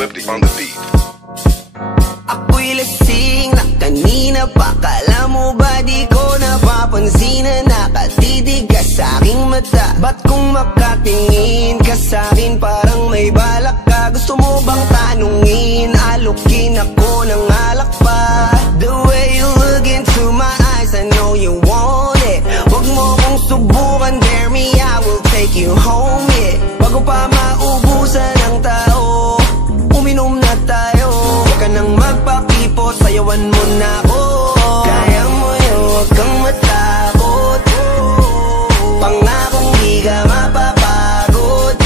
Swifty on the beat. Ako'y lasing na kanina pa. Kala mo ba di ko napapansin na nakatitig ka sa'king mata? Ba't kung makatingin ka sa'kin parang may balak ka? Gusto mo bang tanungin? Alukin ako ng alak pa. The way you look into my eyes, I know you want it. Wag mo kong subukan, dare me, I will take you home, yeah. Bago pa maubusan ng tao, uminom na tayo. Huwag ka nang magpakipot, sayawan mo na ako. Kaya mo yun, huwag kang matakot. Pangakong di ka mapapagod.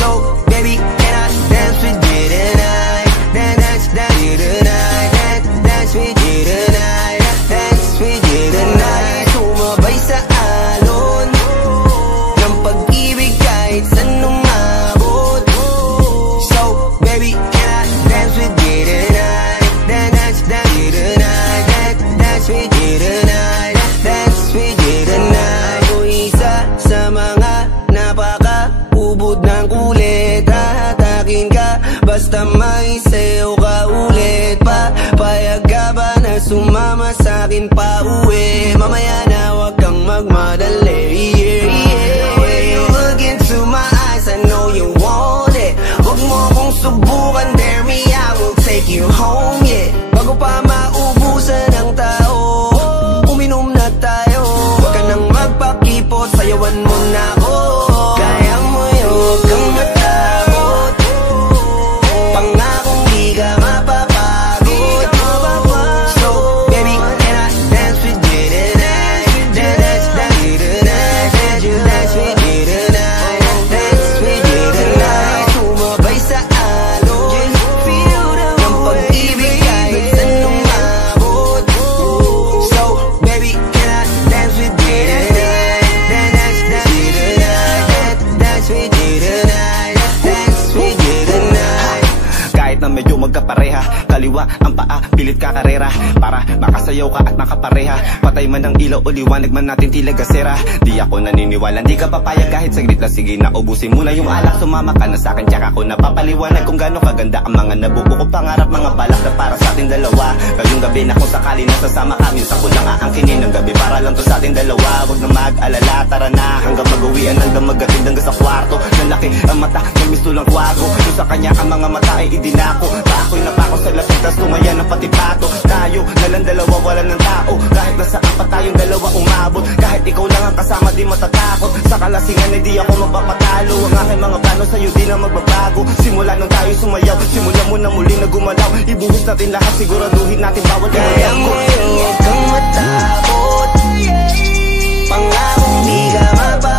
So, baby, can I dance with you tonight? Dance with you tonight. Dance with you tonight. Dance with you tonight. Sumabay sa alon ng pag-ibig kahit saan umabot. So, baby, can I dance with you tonight? Dance with you tonight. Dance with you tonight. Dance with you tonight. O isa sa mga napaka-ubod ng kulit. Hahatakin ka basta may sayo ka ulit pa. Payag ka ba na sumama sa'kin pa uwi? Mamaya na wag kang magmadali, yeah, yeah. The way you look into my eyes, I know you want it. Wag mo kong subukan, dare me, I will take you home, yeah. Bago pa maubusan ng tao, uminom na tayo. Huwag ka nang magpakipot, sayawan mo na ako. Kaya mo yun, huwag kang matakot. Pangakong di ka mapapagod. So, baby, can I dance with you tonight? Dance with you tonight. Dance with you tonight. Dance with you tonight. Sumabay sa alon ng pag-ibig kahit saan umabot. So, baby, can I dance with you tonight? Dance with you tonight. Dance with you tonight. Dance with you tonight. Kahit na medyo magkapareha, kaliwa ang paa, pilit ka karera. Para makasayaw ka at makapareha. Patay man ang ilaw o liwanag man natin tila gasera. Di ako naniniwala, di ka papayag kahit saglit na. Sige na, ubusin mo na yung alak. Sumama ka na sa'kin, tsaka ako napapaliwanag kung gaano kaganda ang mga nabuo ko pangarap. Mga balak na para sa ating dalawa. Ngayong gabi na kung sakali nasasama kami, sa kulang aangkinin ng gabi para lang to sa ating dalawa. Huwag na mag-alala, tara na hanggang mag-uwian, hanggang magatind hanggang sa kwarto. Lalaki ang mata, may mistulang kwago. Yung sa kanya ang mga mata ay idinako. Pako'y napako sa lapit, tas tumaya ng pati pato. Tayo nalang dalawa, wala ng tao. Kahit nasaan pa tayong dalawa umabot. Kahit ikaw lang ang kasama, di matatakot. Sa kalasingan ay di ako magpapatalo. Ang aking mga plano sa'yo di na magbabago. Simula nung tayo sumayaw, simula mo na muli na gumalaw. Ibuhos natin lahat, siguraduhin natin bawal ka. Kaya mo yun, huwag kang matakot. Pangakong di ka mapapagod.